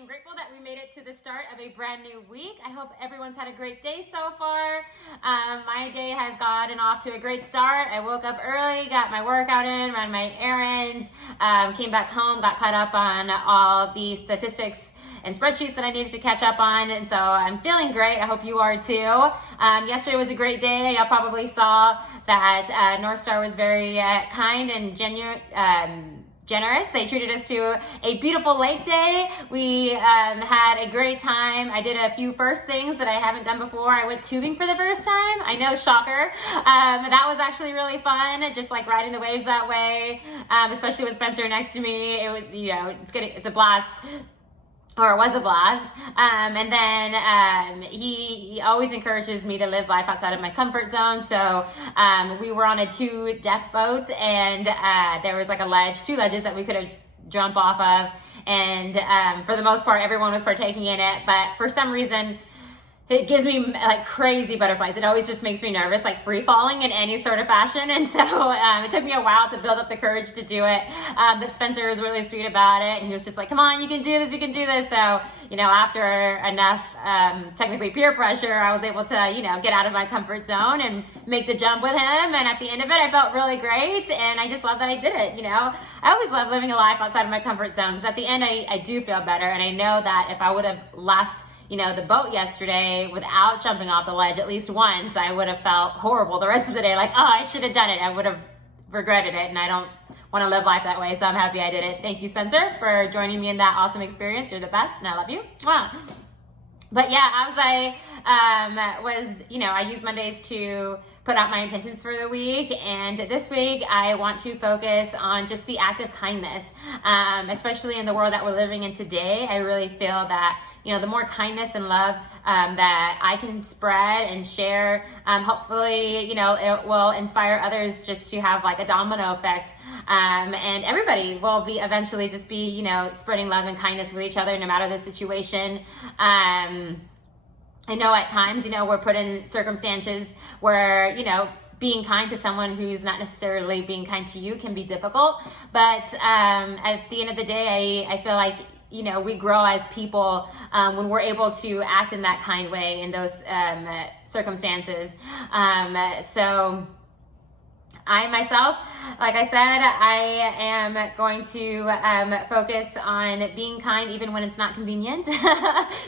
feeling grateful that we made it to the start of a brand new week. I hope everyone's had a great day so far. My day has gotten off to a great start. I woke up early, got my workout in, ran my errands, came back home, got caught up on all the statistics and spreadsheets that I needed to catch up on, and so I'm feeling great. I hope you are too. Yesterday was a great day. Y'all probably saw that North Star was very kind and generous. They treated us to a beautiful lake day. We had a great time. I did a few first things that I haven't done before. I went tubing for the first time. I know, shocker. That was actually really fun, just like riding the waves that way, especially with Spencer next to me. It was, it's a blast. Or it was a blast. And then he always encourages me to live life outside of my comfort zone. So we were on a 2-deck boat, and there was like two ledges that we could have jump off of. And for the most part, everyone was partaking in it. But for some reason, it gives me like crazy butterflies. It always just makes me nervous, like free falling in any sort of fashion. And so it took me a while to build up the courage to do it. But Spencer was really sweet about it. And he was just like, come on, you can do this, you can do this. So, after enough technically peer pressure, I was able to, get out of my comfort zone and make the jump with him. And at the end of it, I felt really great. And I just love that I did it, I always love living a life outside of my comfort zone, because at the end, I do feel better. And I know that if I would have left the boat yesterday without jumping off the ledge at least once, I would have felt horrible the rest of the day. Like, oh, I should have done it. I would have regretted it, and I don't want to live life that way. So I'm happy I did it. Thank you, Spencer, for joining me in that awesome experience. You're the best, and I love you. Mwah. But yeah, as I I use Mondays to put out my intentions for the week, and this week I want to focus on just the act of kindness, especially in the world that we're living in today. I really feel that the more kindness and love that I can spread and share, hopefully, it will inspire others just to have like a domino effect. And everybody will eventually just be, spreading love and kindness with each other, no matter the situation. I know at times, we're put in circumstances where, being kind to someone who's not necessarily being kind to you can be difficult. But at the end of the day, I feel like, we grow as people when we're able to act in that kind way in those circumstances. So I myself, like I said, I am going to focus on being kind even when it's not convenient,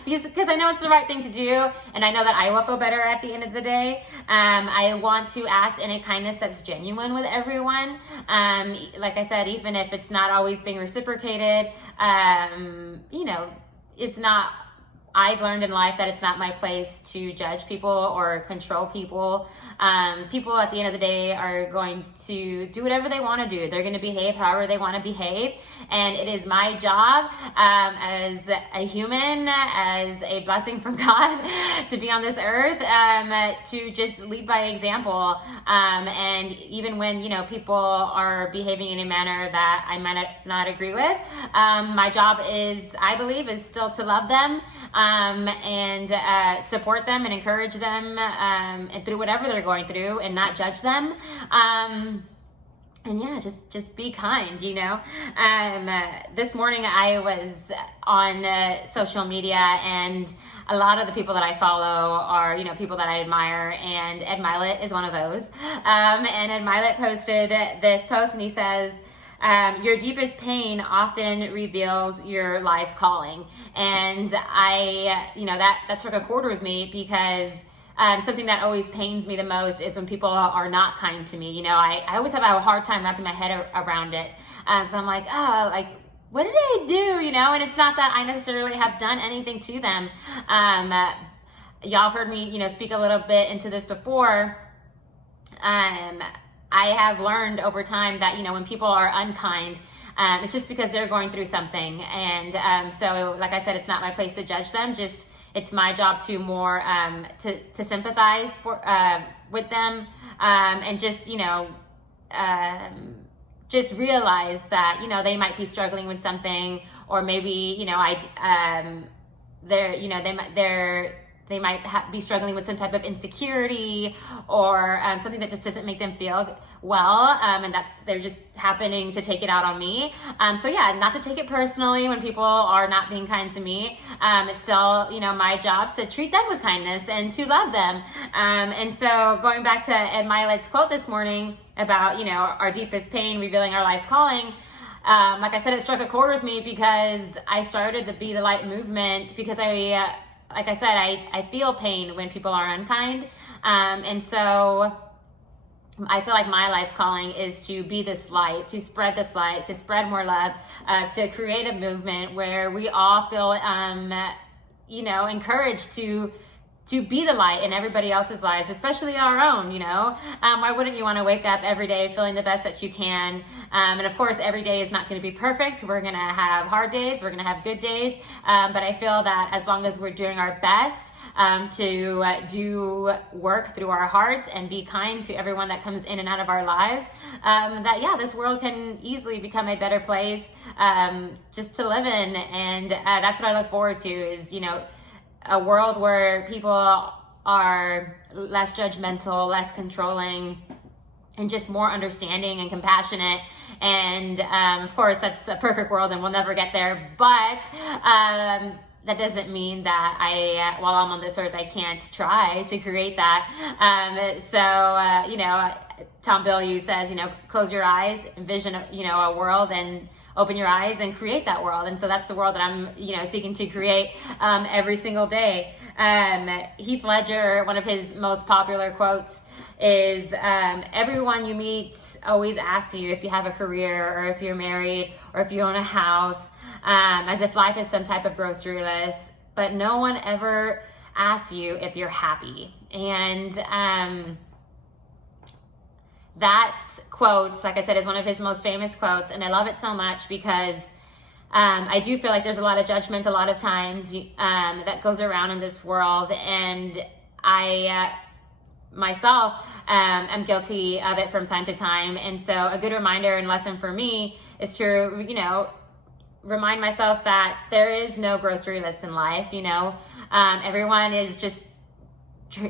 because I know it's the right thing to do, and I know that I will feel better at the end of the day. I want to act in a kindness that's genuine with everyone. Like I said, even if it's not always being reciprocated, it's not, I've learned in life that it's not my place to judge people or control people. People at the end of the day are going to do whatever they want to do. They're going to behave however they want to behave. And it is my job as a human, as a blessing from God, to be on this earth, to just lead by example. And even when, people are behaving in a manner that I might not agree with, my job is, I believe, is still to love them and support them and encourage them and through whatever they're going through, and not judge them. And yeah, just be kind, This morning I was on social media, and a lot of the people that I follow are, people that I admire, and Ed Mylett is one of those. And Ed Mylett posted this post, and he says, your deepest pain often reveals your life's calling. And that struck a chord with me, because something that always pains me the most is when people are not kind to me. I always have a hard time wrapping my head around it. So I'm like, what did I do? And it's not that I necessarily have done anything to them. Y'all have heard me, speak a little bit into this before. I have learned over time that, when people are unkind, it's just because they're going through something. And so, like I said, it's not my place to judge them. It's my job to more to sympathize with them, and just realize that they might be struggling with something, or maybe they're they might be struggling with some type of insecurity or something that just doesn't make them feel well, and they're just happening to take it out on me. So yeah, not to take it personally when people are not being kind to me. It's still, my job to treat them with kindness and to love them. And so going back to Ed Milet's quote this morning about, our deepest pain revealing our life's calling, like I said, it struck a chord with me because I started the Be the Light movement because like I said, I feel pain when people are unkind. And so I feel like my life's calling is to be this light, to spread this light, to spread more love, to create a movement where we all feel, encouraged to be the light in everybody else's lives, especially our own, Why wouldn't you want to wake up every day feeling the best that you can? And of course, every day is not going to be perfect. We're going to have hard days. We're going to have good days. But I feel that as long as we're doing our best, to do work through our hearts and be kind to everyone that comes in and out of our lives, this world can easily become a better place just to live in. And that's what I look forward to is, a world where people are less judgmental, less controlling, and just more understanding and compassionate. And of course, that's a perfect world and we'll never get there. But that doesn't mean that while I'm on this earth, I can't try to create that. Tom Bilyeu says, close your eyes, envision, a world, and open your eyes and create that world. And so that's the world that I'm, seeking to create every single day. Heath Ledger, one of his most popular quotes is, everyone you meet always asks you if you have a career or if you're married or if you own a house, as if life is some type of grocery list, but no one ever asks you if you're happy. And that quote, like I said, is one of his most famous quotes, and I love it so much because I do feel like there's a lot of judgment a lot of times that goes around in this world, and I myself am guilty of it from time to time. And so a good reminder and lesson for me is to, remind myself that there is no grocery list in life. Everyone is just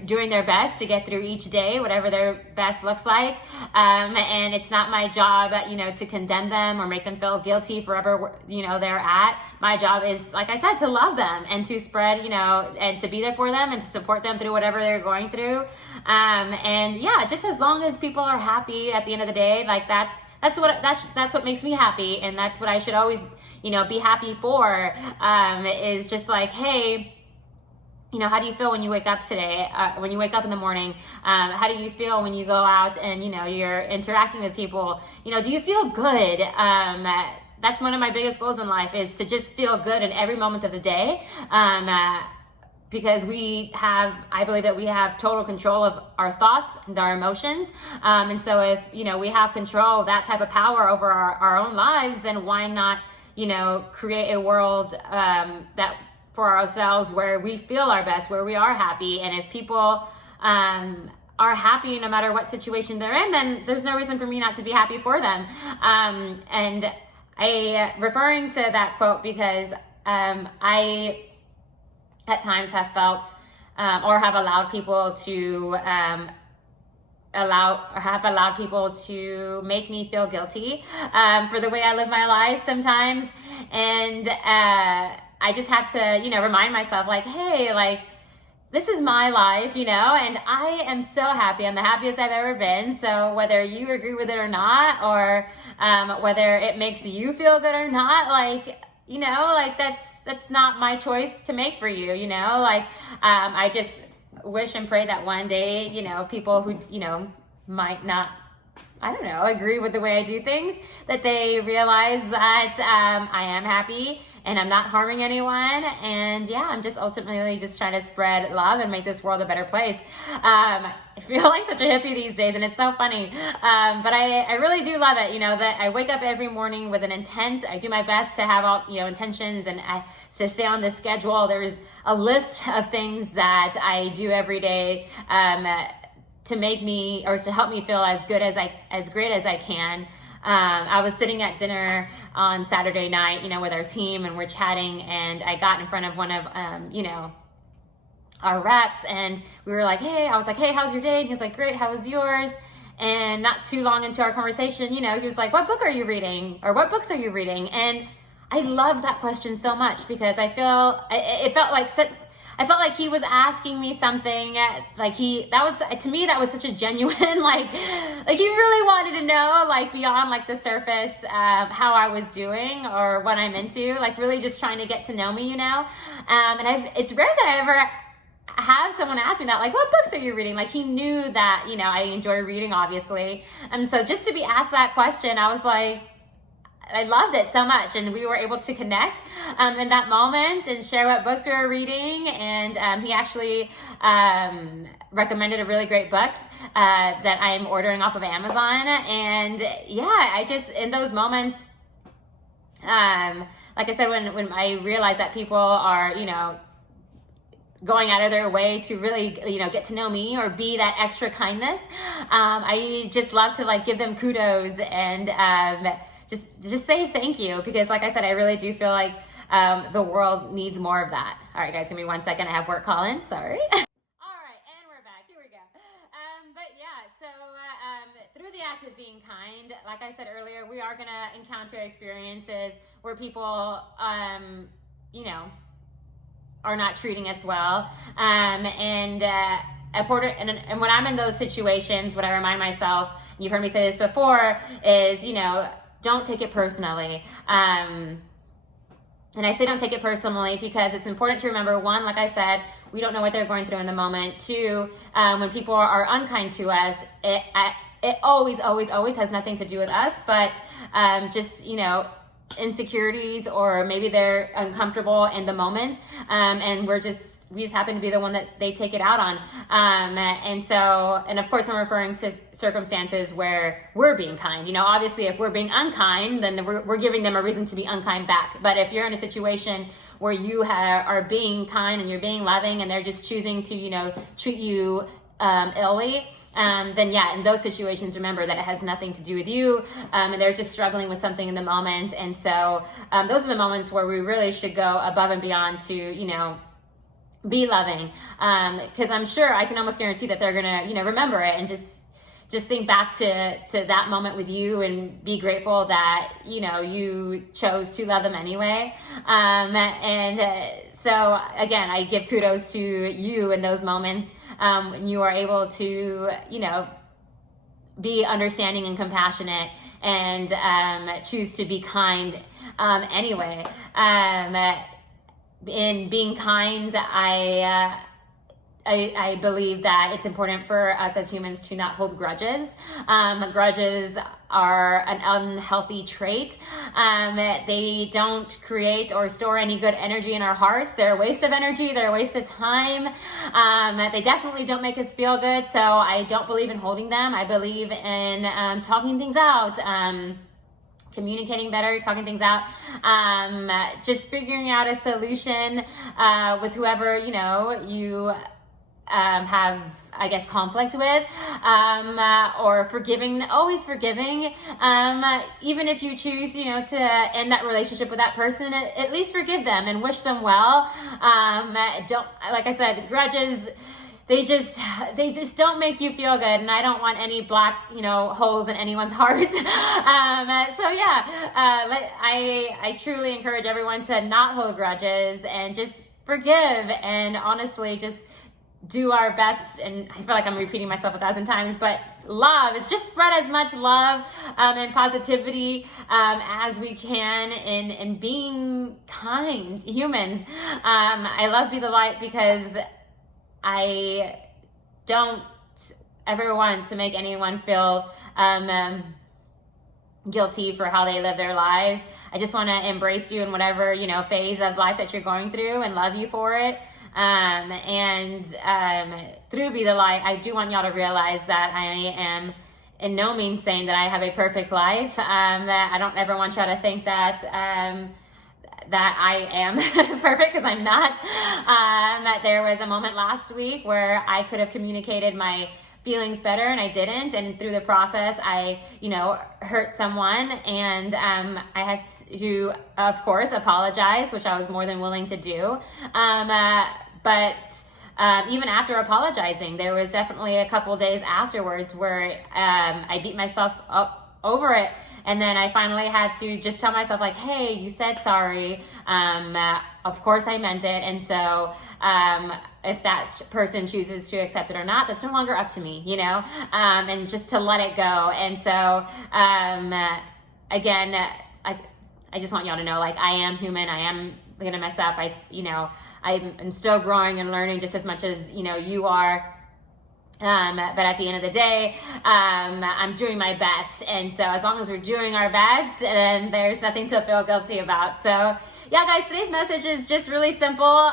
doing their best to get through each day, whatever their best looks like. And it's not my job, to condemn them or make them feel guilty for wherever, they're at. My job is, like I said, to love them and to spread, and to be there for them and to support them through whatever they're going through. Just as long as people are happy at the end of the day, like that's what makes me happy. And that's what I should always, be happy for, is just like, hey, how do you feel when you wake up today? When you wake up in the morning, how do you feel when you go out and, you're interacting with people? Do you feel good? That's one of my biggest goals in life, is to just feel good in every moment of the day. Because I believe that we have total control of our thoughts and our emotions. And so if, we have control, that type of power over our own lives, then why not, create a world that for ourselves where we feel our best, where we are happy. And if people are happy no matter what situation they're in, then there's no reason for me not to be happy for them. And I referring to that quote because I at times have felt or have allowed people to allowed people to make me feel guilty for the way I live my life sometimes. And I just have to, remind myself like, hey, like, this is my life, and I am so happy. I'm the happiest I've ever been. So whether you agree with it or not, or whether it makes you feel good or not, like, that's not my choice to make for you, I just wish and pray that one day, people who, might not, agree with the way I do things, that they realize that I am happy and I'm not harming anyone. And I'm just ultimately just trying to spread love and make this world a better place. I feel like such a hippie these days, and it's so funny. But I really do love it, that I wake up every morning with an intent. I do my best to have all, intentions and to stay on this schedule. There's a list of things that I do every day to make me, or to help me feel as great as I can. I was sitting at dinner on Saturday night, with our team, and we're chatting, and I got in front of one of, our reps, and we were like, hey, I was like, hey, how's your day? And he was like, great, how was yours? And not too long into our conversation, he was like, what book are you reading? Or what books are you reading? And I love that question so much, because I felt like he was asking me something, like to me, that was such a genuine, like he really wanted to know, like beyond like the surface, how I was doing or what I'm into, like really just trying to get to know me, and it's rare that I ever have someone ask me that, like, what books are you reading? Like, he knew that, I enjoy reading, obviously. And so just to be asked that question, I was like, I loved it so much. And we were able to connect in that moment and share what books we were reading. And he actually recommended a really great book that I'm ordering off of Amazon. And yeah, I just, in those moments, like I said, when I realized that people are, going out of their way to really, get to know me or be that extra kindness, I just love to like give them kudos and just say thank you, because like I said, I really do feel like the world needs more of that. All right, guys, give me 1 second. I have work calling. Sorry. All right, and we're back. Here we go. But yeah, so through the act of being kind, like I said earlier, we are gonna encounter experiences where people, are not treating us well. And when I'm in those situations, what I remind myself, you've heard me say this before, is, don't take it personally. And I say don't take it personally because it's important to remember, one, like I said, we don't know what they're going through in the moment. Two, when people are unkind to us, it always has nothing to do with us, but just, insecurities, or maybe they're uncomfortable in the moment, and we just happen to be the one that they take it out on, and of course I'm referring to circumstances where we're being kind. Obviously if we're being unkind, then we're giving them a reason to be unkind back. But if you're in a situation where you are being kind and you're being loving, and they're just choosing to treat you illy, then yeah, in those situations, remember that it has nothing to do with you, and they're just struggling with something in the moment. And so those are the moments where we really should go above and beyond to, be loving, because I'm sure, I can almost guarantee that they're gonna, remember it and just think back to that moment with you and be grateful that, you chose to love them anyway. So again, I give kudos to you in those moments, when you are able to, be understanding and compassionate and choose to be kind anyway. In being kind, I believe that it's important for us as humans to not hold grudges. Grudges are an unhealthy trait. They don't create or store any good energy in our hearts. They're a waste of energy. They're a waste of time. They definitely don't make us feel good. So I don't believe in holding them. I believe in talking things out. Communicating better, talking things out, just figuring out a solution with whoever, you have, I guess, conflict with, or always forgiving, even if you choose, to end that relationship with that person, at least forgive them and wish them well. Don't, like I said, grudges, they just don't make you feel good, and I don't want any black, holes in anyone's heart. So yeah, I truly encourage everyone to not hold grudges and just forgive, and honestly just do our best. And I feel like I'm repeating myself 1,000 times, but love is just spread as much love and positivity as we can in being kind humans. I love Be the Light because I don't ever want to make anyone feel guilty for how they live their lives. I just want to embrace you in whatever, phase of life that you're going through and love you for it. Through Be the Light, I do want y'all to realize that I am in no means saying that I have a perfect life. That I don't ever want y'all to think that I am perfect, because I'm not. There was a moment last week where I could have communicated my feelings better, and I didn't. And through the process, I, hurt someone, and I had to, of course, apologize, which I was more than willing to do. But even after apologizing, there was definitely a couple days afterwards where I beat myself up over it. And then I finally had to just tell myself, like, hey, you said sorry. Of course I meant it. And so if that person chooses to accept it or not, that's no longer up to me, you know, and just to let it go. And so, again, I just want y'all to know, like, I am human. I am going to mess up. I'm still growing and learning just as much as, you are. But at the end of the day, I'm doing my best. And so as long as we're doing our best, then there's nothing to feel guilty about. So yeah, guys, today's message is just really simple.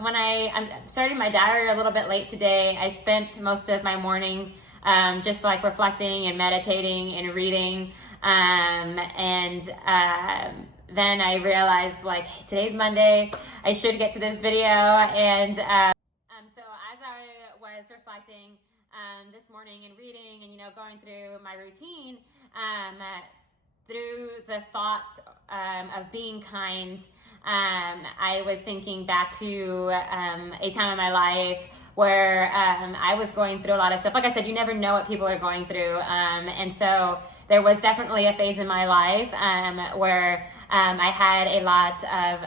When I'm starting my diary a little bit late today, I spent most of my morning just like reflecting and meditating and reading. Then I realized, like, today's Monday, I should get to this video. And so as I was reflecting this morning and reading and, going through my routine, through the thought of being kind, I was thinking back to a time in my life where I was going through a lot of stuff. Like I said, you never know what people are going through. And so there was definitely a phase in my life where I had a lot of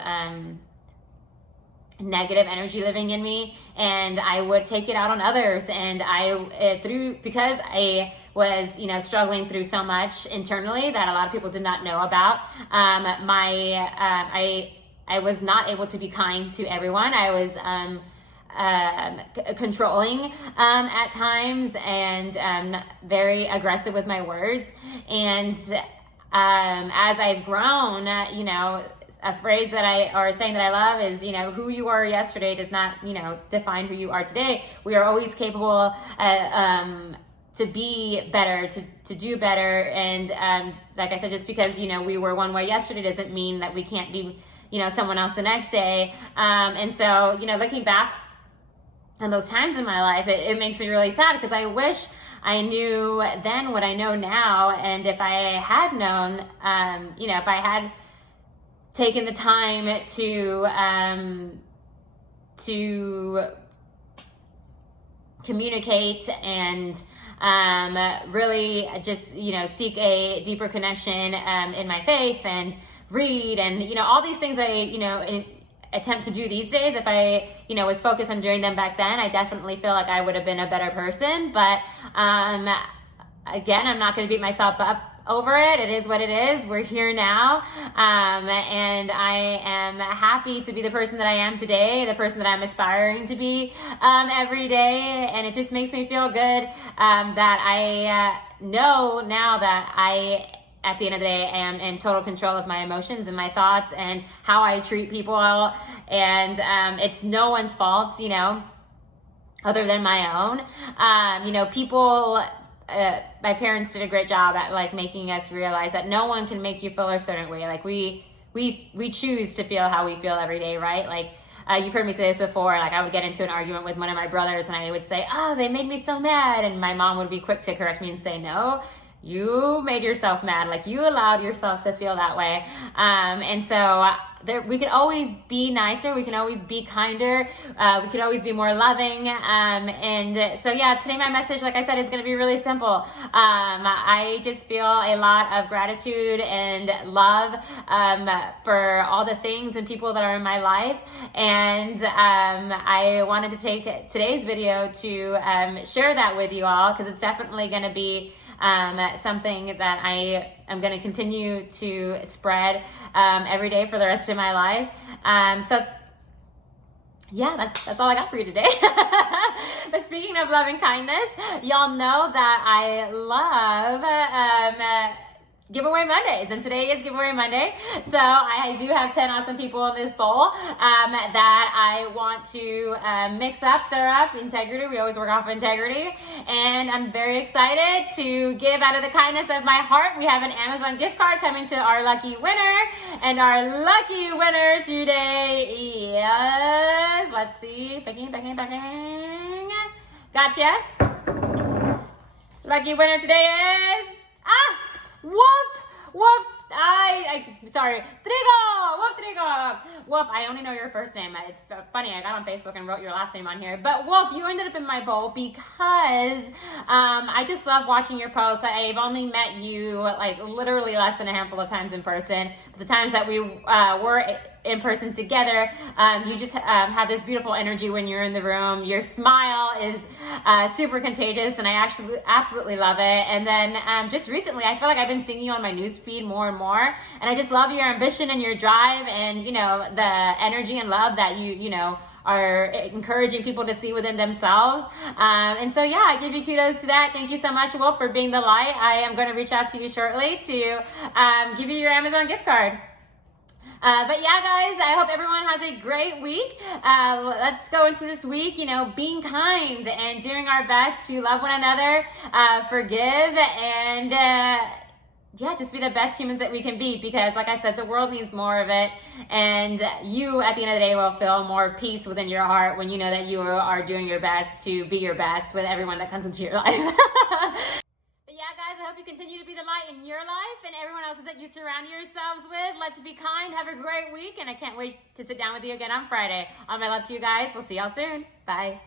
negative energy living in me, and I would take it out on others. And because I was, struggling through so much internally that a lot of people did not know about, I was not able to be kind to everyone. I was controlling at times, and very aggressive with my words. And as I've grown, a phrase or a saying that I love is, who you were yesterday does not, define who you are today. We are always capable to be better, to do better. And like I said, just because, we were one way yesterday doesn't mean that we can't be, someone else the next day. And so, looking back on those times in my life, it makes me really sad, because I wish I knew then what I know now. And if I had known, if I had taken the time to communicate and really just, seek a deeper connection in my faith and read and, all these things I, attempt to do these days. If I, was focused on doing them back then, I definitely feel like I would have been a better person. But again, I'm not going to beat myself up over it. It is what it is. We're here now. And I am happy to be the person that I am today, the person that I'm aspiring to be every day. And it just makes me feel good that I know now that I, at the end of the day, am in total control of my emotions and my thoughts and how I treat people. And it's no one's fault, other than my own. People, my parents did a great job at, like, making us realize that no one can make you feel a certain way. Like, we choose to feel how we feel every day, right? Like, you've heard me say this before. Like, I would get into an argument with one of my brothers and I would say, oh, they made me so mad. And my mom would be quick to correct me and say, no, you made yourself mad. Like, you allowed yourself to feel that way. And so we can always be nicer. We can always be kinder. We can always be more loving. And so, yeah, today my message, like I said, is going to be really simple. I just feel a lot of gratitude and love for all the things and people that are in my life. And I wanted to take today's video to share that with you all, because it's definitely going to be something that I am going to continue to spread every day for the rest of my life. So yeah, that's all I got for you today. But speaking of love and kindness, y'all know that I love Giveaway Mondays, and today is Giveaway Monday. So I do have 10 awesome people in this bowl that I want to mix up, stir up. Integrity, we always work off of integrity, and I'm very excited to give out of the kindness of my heart. We have an Amazon gift card coming to our lucky winner, and our lucky winner today is, let's see, picking, gotcha. Lucky winner today is, woof, woof, Sorry, Trigo, Wolf Trigo. Wolf, I only know your first name. It's funny, I got on Facebook and wrote your last name on here. But Wolf, you ended up in my bowl because I just love watching your posts. I've only met you like literally less than a handful of times in person. But the times that we were in person together, you just have this beautiful energy when you're in the room. Your smile is super contagious, and I actually absolutely love it. And then just recently, I feel like I've been seeing you on my news feed more and more, and I just love your ambition and your drive, and you know, the energy and love that you know are encouraging people to see within themselves. And so yeah, I give you kudos to that. Thank you so much, Wolf, for being the light. I am going to reach out to you shortly to give you your Amazon gift card. But yeah, guys, I hope everyone has a great week. Let's go into this week, you know, being kind and doing our best to love one another, forgive, and yeah, just be the best humans that we can be, because like I said, the world needs more of it, and you at the end of the day will feel more peace within your heart when you know that you are doing your best to be your best with everyone that comes into your life. But yeah, guys, I hope you continue to be the light in your life and everyone else's that you surround yourselves with. Let's be kind. Have a great week. And I can't wait to sit down with you again on Friday. All my love to you guys. We'll see y'all soon. Bye.